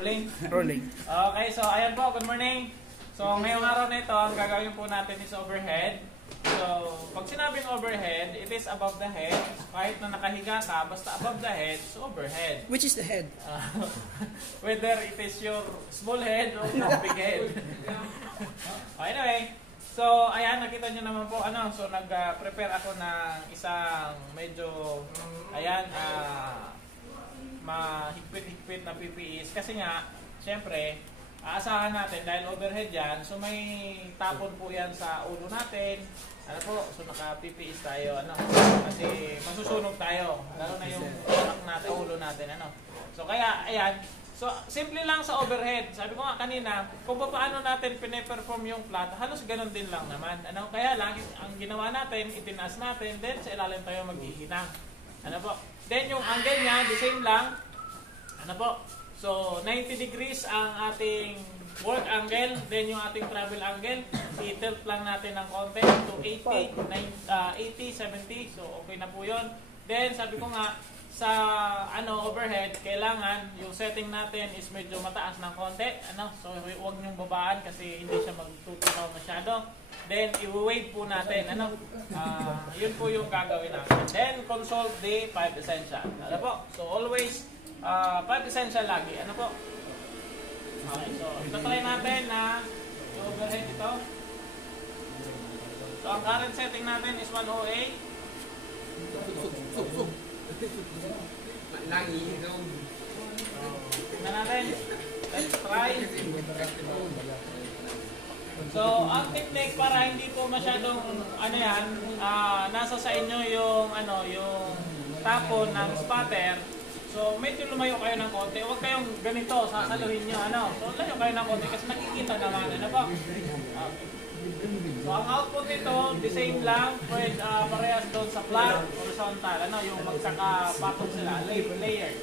Rolling. Rolling. Okay, so ayan po, good morning. So ngayong araw na ito, ang gagawin po natin is overhead. So, pag sinabing overhead, it is above the head. Kahit na nakahiga ka, basta above the head, so overhead. Which is the head? Whether it is your small head or your big head. Anyway, so ayan, nakita nyo naman po, so nag-prepare ako ng isang medyo, ayan, mahigpit-higpit na PPEs. Kasi nga, syempre, aasahan natin dahil overhead yan, so may tapon po yan sa ulo natin. So naka-PPEs tayo, kasi masusunog tayo, lalo na yung ulo natin, So kaya, ayan, so simple lang sa overhead. Sabi ko nga kanina, kung paano natin pine-perform yung flat, halos ganun din lang naman. Kaya lang, ang ginawa natin, itinaas natin, then sa ilalim tayo maghihinang. Then yung angle niya, the same lang. So 90 degrees ang ating work angle, then yung ating travel angle, i-tilt lang natin ng konti to 80, 70, so okay na po yun. Then sabi ko nga, sa overhead, kailangan yung setting natin is medyo mataas ng konti, so huwag niyong babaan kasi hindi siya magtutunaw masyado. Then i-wave po natin, yun po yung gagawin natin. Then consult the 5 essential. So always 5 essential lagi. Okay, so itatry natin na i-overhead ito. So ang current setting natin is 108. Tingnan natin. Let's try. So ang technique para hindi po masyadong nasa sa inyo yung yung tapon ng spatter. So, medyo lumayo kayo ng konti. Huwag kayong ganito, sasaluhin nyo, So, layo kayo ng konti kasi nakikita naman, Okay. So, ang output nito, the same lang, parehas doon sa flat, horizontal, yung magsaka patong sila, layer.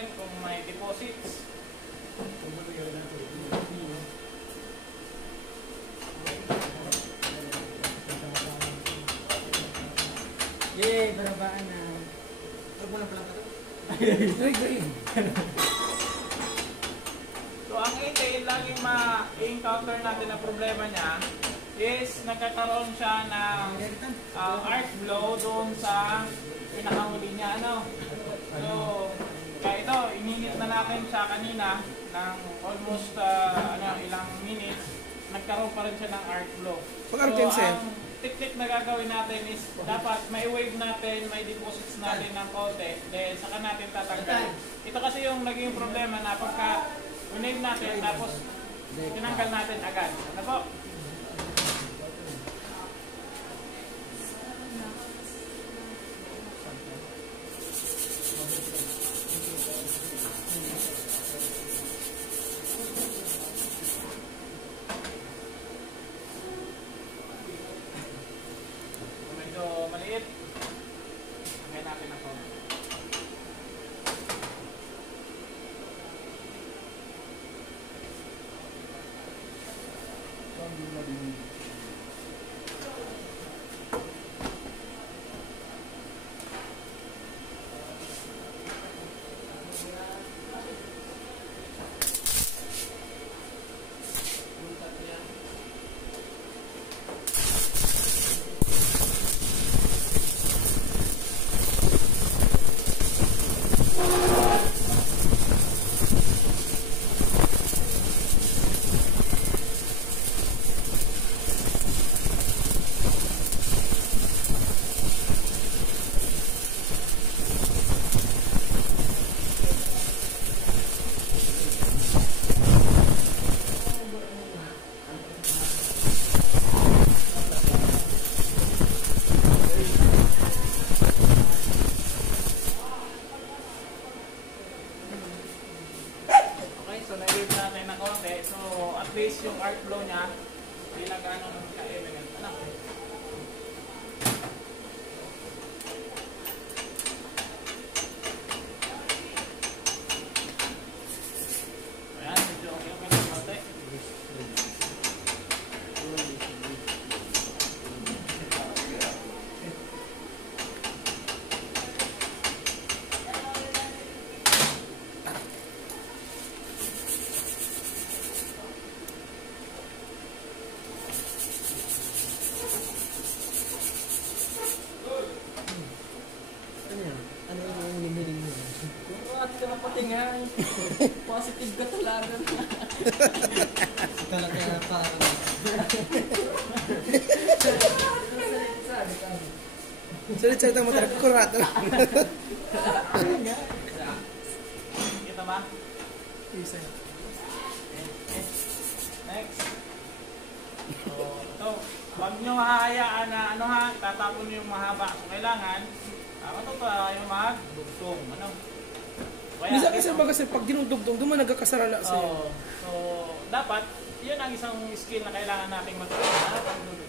Kung may deposits. Yay, barabaan na. So ang email, laging ma-encounter natin ang problema niya is nagkakaroon siya ng arc flow doon sa pinakahuli niya. So, kaya ito, ininit na natin siya kanina ng almost ilang minutes, nagkaroon pa rin siya ng arc flow. So, ang technique na gagawin natin is dapat may wave natin, may deposits natin ng konti, then saka natin tatanggalin. Ito kasi yung naging problema na pagka wave natin, tapos tinanggal natin agad. Maliit. Hanggang natin na po. puti nga. Positive ka talaga. Talaga na parang. Salita mo talaga. Kurat. Kita ba? Isa. Next. So, ito. Huwag nyo hahayaan na ano ha, tatapon nyo yung mahaba. So, kailangan, ito pa yung magdugtong. Ano? Bisa kasi baga sir, pag dinudugtong, doon man nagkakasarala sa'yo. So, dapat, yun ang isang skill na kailangan nating matutunan na pagdudugtong.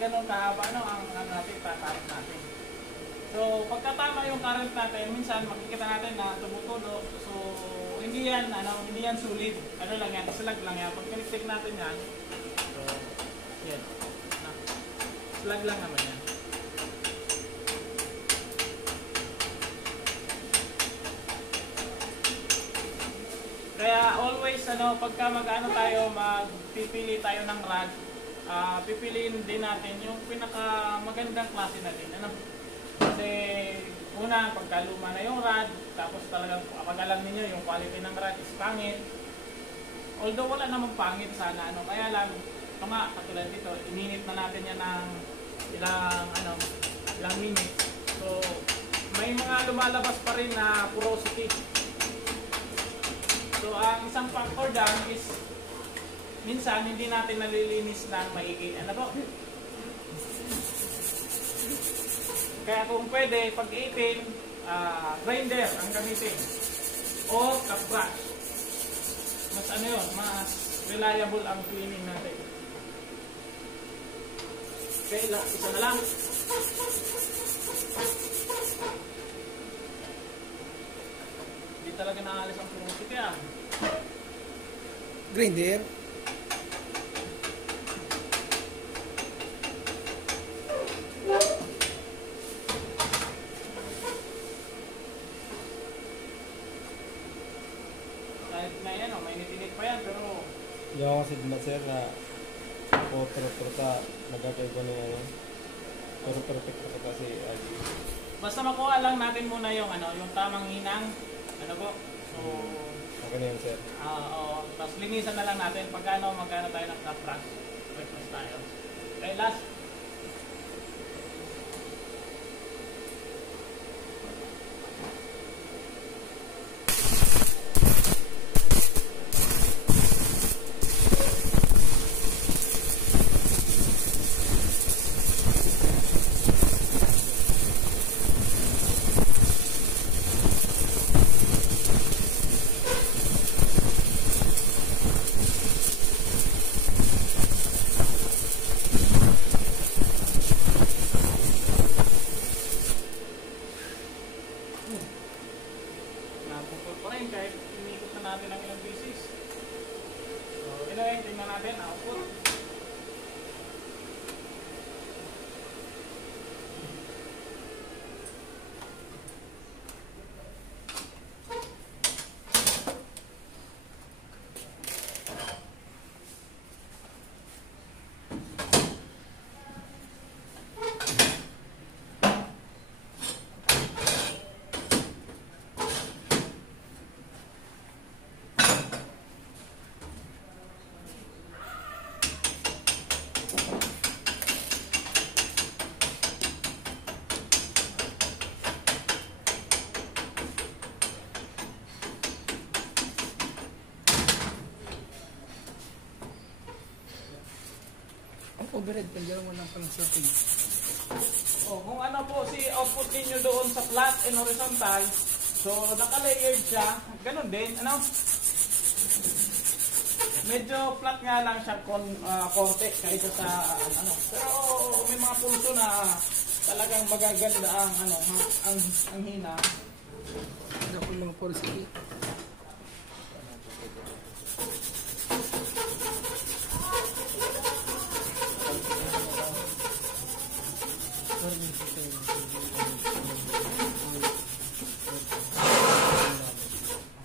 Ganun kahaba ang natin, tatarik natin. So, pagkatama yung current natin, minsan makikita natin na tumutulo. So, hindi yan sulit. Ano lang yan, slag lang yan. Pag kiniktik natin yan, so, yan. Slag lang naman yan. Kaya always, pagka tayo, magpipili tayo ng rod, pipiliin din natin yung pinaka magandang klase natin. Kasi una, pagkaluma na yung rod, tapos talagang kapag alam niyo yung quality ng rod is pangit. Although wala namang pangit sana, kaya lang, ito nga, katulad dito, ininit na natin yan ng ilang minutes. So, may mga lumalabas pa rin na porosity. So, ang isang factor dyan is minsan, hindi natin nalilinis ng maigi. Kaya kung pwede, pag 18, grinder ang gamitin. O cup brush. Mas mas reliable ang cleaning natin. Okay, isa na lang. Hindi talaga naalis ang porosity Grinder. Hindi ako kasi sir na pero nagkakaiba na yan. Pero perfect na kasi basta makuha lang natin muna yung yung tamang hinang. So, okay na yan sir. Tapos linisan na lang natin magkano tayo ng cup brush. Breakfast tayo. Okay, last. Kahit inikot na natin ang ilang pieces. So, tingnan natin, output. overhead, tanggalan mo ng pang-sorting. Kung ano po si output ninyo doon sa flat and horizontal, so naka-layered siya, ganun din, ano? Medyo flat nga lang siya konti kaysa sa ano. Pero may mga pulso na talagang magaganda ang ano, ang hina. Ano po mga porosity?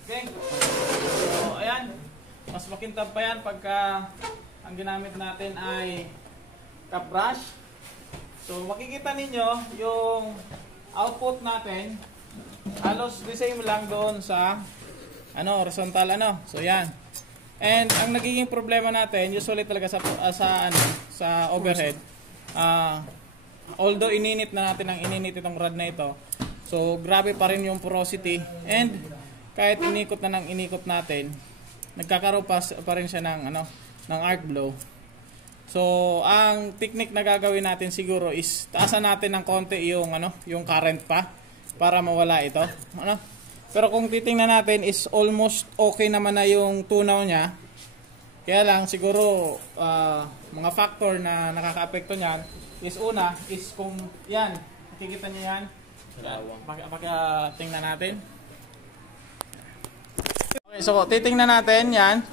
Okay. So, ayan. Mas makintab pa yan pagka ang ginamit natin ay cup brush. So, makikita ninyo yung output natin halos the same lang doon sa ano, horizontal ano. So, yan. And ang nagiging problema natin usually talaga sa overhead. Although ininit na natin ang ininit itong rod na ito. So, grabe pa rin yung porosity and kahit inikot na ng inikot natin, nagkakaroon pa rin siya ng ano, ng arc blow. So, ang technique na gagawin natin siguro is taasan natin ng konti yung ano, yung current pa para mawala ito, ano? Pero kung titingnan natin is almost okay naman na yung tunaw niya. Kaya lang siguro mga factor na nakakaapekto niyan is una is kung yan, nakikita niyo yan. Tingnan natin. Okay, so titingnan natin yan.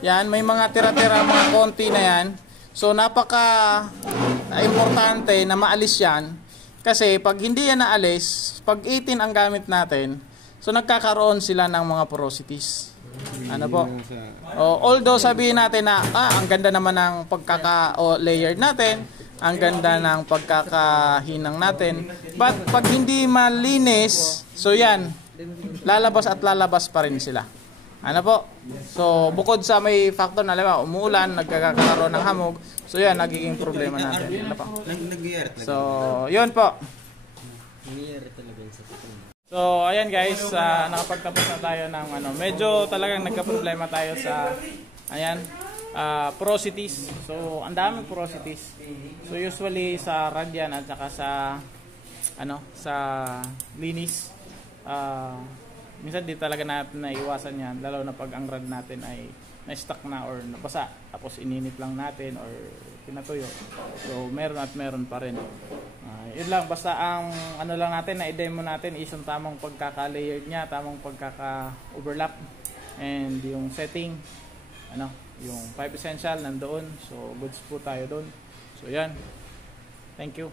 Yan, may mga tira-tira, mga konti na yan. So napaka-importante na maalis yan. Kasi pag hindi yan naalis, pag 18 ang gamit natin, so nagkakaroon sila ng mga porosities. Ano po? Although sabihin natin na ang ganda naman ng pagkaka-layered natin, ang ganda ng pagkakahinang natin, but pag hindi malinis, so yan, lalabas at lalabas pa rin sila. Ano po? So bukod sa may factor na umuulan, nagkakaroon ng hamog, so yan, nagiging problema natin. Ano po? So yun po. So ayan guys, nakapagtapos na tayo ng ano, medyo talagang nagka-problema tayo sa ayan, porosities. So ang daming porosities. So usually sa radyan at saka sa ano, sa linis, minsan di talaga natin naiwasan yan, lalo na pag ang rad natin ay na-stuck na or nabasa, tapos ininit lang natin or pinatuyo. So meron at meron pa rin. Yun lang, basta ang ano lang natin na i-demo natin is yung tamang pagkaka-layered niya, tamang pagkaka-overlap, and yung setting, ano, yung 5 essential nandoon. So goods po tayo doon. So yan, thank you.